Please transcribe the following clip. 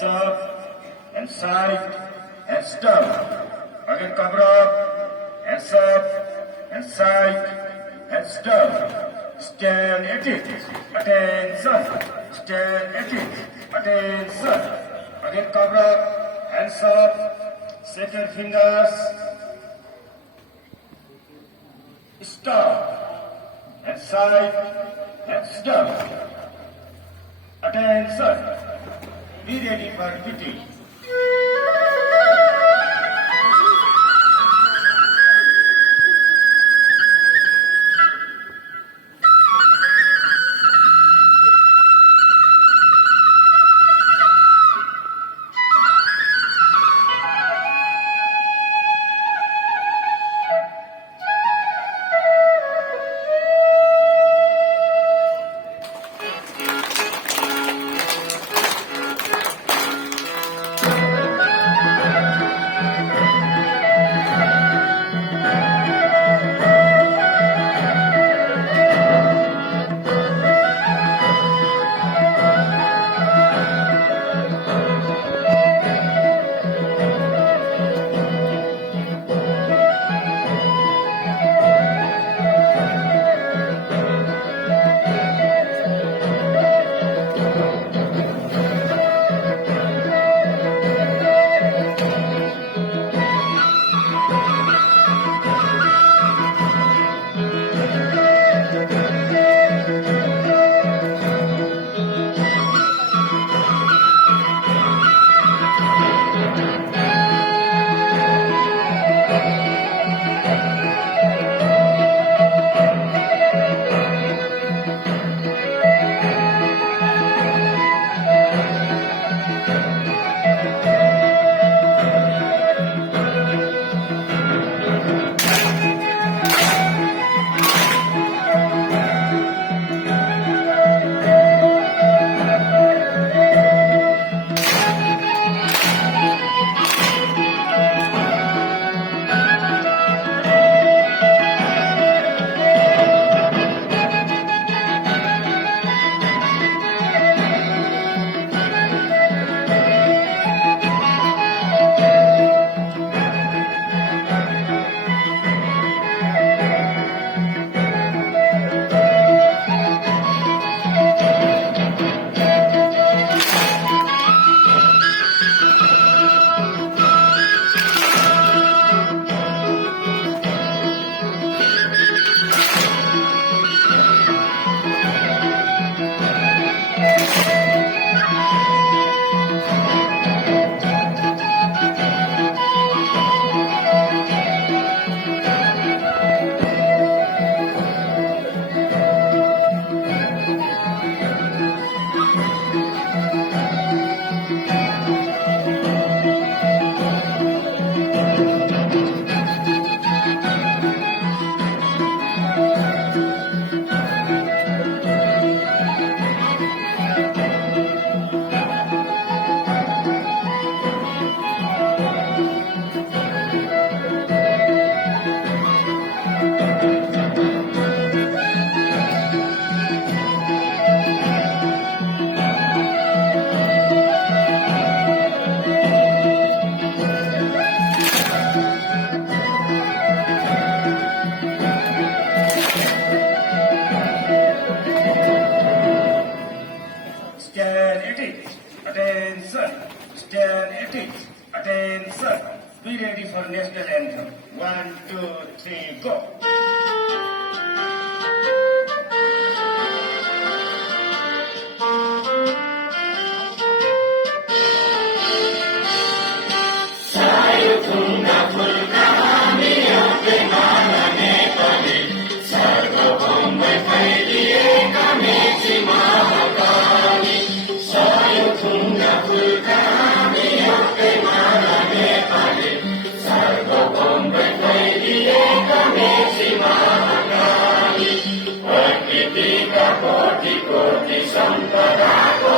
hands up, and side, and stop. Again, cover up, hands up, and side, and stop. Stand at it, attention, stand at it, attention. Again, cover up, hands up, second fingers, stop, and side, and stop. Attention, be ready for PT. Stand at it. Attention. Stand at it. Attention. Be ready for national anthem. 1, 2, 3, go. कोटि कोटि संपदा